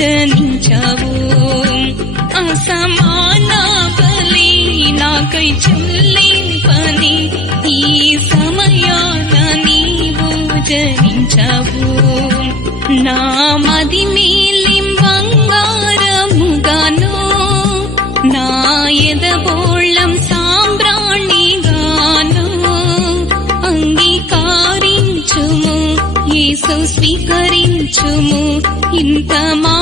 జనించావు. అసమాన బలి నాకై చెల్లింపని ఈ సమయాన నీవు జనించావు. నా మది మేలిం బంగారముగాను నా ఎదబోళం సాంబ్రాణిగాను అంగీకరించుము యేసు స్వీకరించుము ఇంత మా